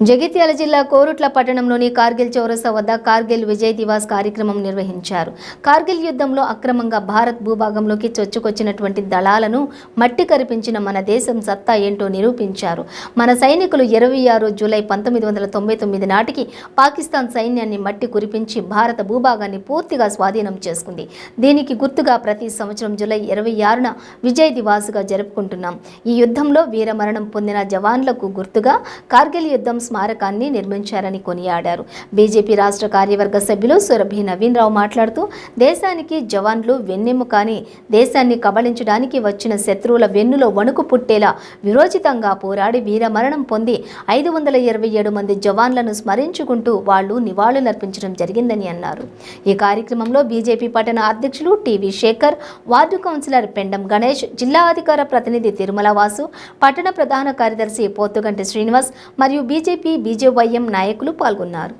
జగిత్యాల జిల్లా కోరుట్ల పట్టణంలోని కార్గిల్ చౌరస్తా వద్ద కార్గిల్ విజయ్ దివాస్ కార్యక్రమం నిర్వహించారు. కార్గిల్ యుద్ధంలో అక్రమంగా భారత్ భూభాగంలోకి చొచ్చుకొచ్చినటువంటి దళాలను మట్టి కరిపించిన మన దేశం సత్తా ఏంటో నిరూపించారు. మన సైనికులు 26 జూలై 1999 నాటికి పాకిస్తాన్ సైన్యాన్ని మట్టి కురిపించి భారత భూభాగాన్ని పూర్తిగా స్వాధీనం చేసుకుంది. దీనికి గుర్తుగా ప్రతి సంవత్సరం జూలై 26న విజయ్ దివాస్గా జరుపుకుంటున్నాం. ఈ యుద్ధంలో వీరమరణం పొందిన జవాన్లకు గుర్తుగా కార్గిల్ యుద్ధం స్మారకాన్ని నిర్మించారని కొనియాడారు. బీజేపీ రాష్ట్ర కార్యవర్గ సభ్యులు సురభి నవీన్ రావు మాట్లాడుతూ దేశానికి జవాన్లు వెన్నెము కానీ దేశాన్ని కబళించడానికి వచ్చిన శత్రువుల వెన్నులో వణుకు పుట్టేలా విరోచితంగా పోరాడి వీరమరణం పొంది 527 మంది జవాన్లను స్మరించుకుంటూ వాళ్లు నివాళులర్పించడం జరిగిందని అన్నారు. ఈ కార్యక్రమంలో బీజేపీ పట్టణ అధ్యక్షులు TV Shekhar, ward councillor Pendam Ganesh, జిల్లా అధికార ప్రతినిధి తిరుమల వాసు, పట్టణ ప్రధాన కార్యదర్శి పోతుగంటి శ్రీనివాస్ మరియు బీజేపీ బీజేవైఎం నాయకులు పాల్గొన్నారు.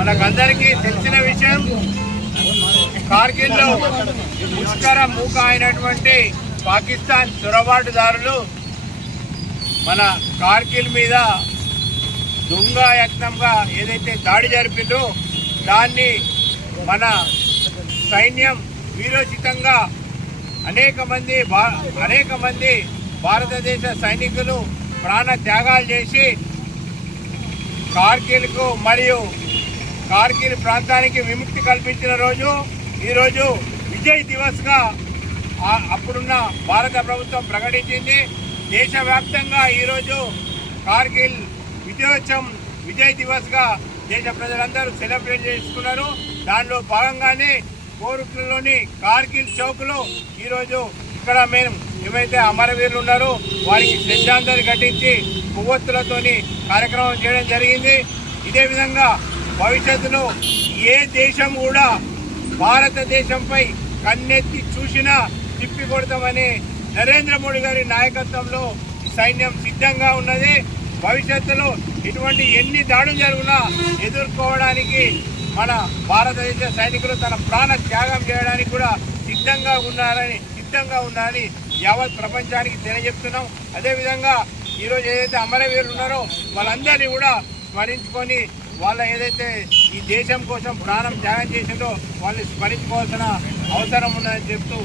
మనకందరికీ తెలిసిన విషయం, కార్గిల్లో ముష్కర మూక అయినటువంటి పాకిస్తాన్ చొరబాటుదారులు మన కార్గిల్ మీద దొంగయత్నంగా ఏదైతే దాడి జరిపిందో దాన్ని మన సైన్యం వీరోచితంగా అనేక మంది భారతదేశ సైనికులు ప్రాణ త్యాగాలు చేసి కార్గిల్కు మరియు కార్గిల్ ప్రాంతానికి విముక్తి కల్పించిన రోజు ఈరోజు విజయ్ దివస్గా అప్పుడున్న భారత ప్రభుత్వం ప్రకటించింది. దేశవ్యాప్తంగా ఈరోజు కార్గిల్ విజయ్ దివస్గా దేశ ప్రజలందరూ సెలబ్రేట్ చేసుకున్నారు. దానిలో భాగంగానే కోరుట్లలోని కార్గిల్ చౌక్లో ఈరోజు ఇక్కడ మేము ఏవైతే అమరవీరులు ఉన్నారో వారికి శ్రద్ధాంజలి ఘటించి కొవ్వొత్తులతోని కార్యక్రమం చేయడం జరిగింది. ఇదే విధంగా భవిష్యత్తులో ఏ దేశం కూడా భారతదేశంపై కన్నెత్తి చూసినా తిప్పి కొడతామని నరేంద్ర మోడీ గారి నాయకత్వంలో సైన్యం సిద్ధంగా ఉన్నది. భవిష్యత్తులో ఇటువంటి ఎన్ని దాడులు జరిగినా ఎదుర్కోవడానికి మన భారతదేశ సైనికులు తన ప్రాణ త్యాగం చేయడానికి కూడా సిద్ధంగా ఉన్నారని యావత్ ప్రపంచానికి తెలియజెప్తున్నాం. అదేవిధంగా ఈరోజు ఏదైతే అమరవీరులు ఉన్నారో వాళ్ళందరినీ కూడా స్మరించుకొని వాళ్ళ ఏదైతే ఈ దేశం కోసం ప్రాణం త్యాగం చేసిందో వాళ్ళని స్మరించుకోవాల్సిన అవసరం ఉన్నదని చెప్తూ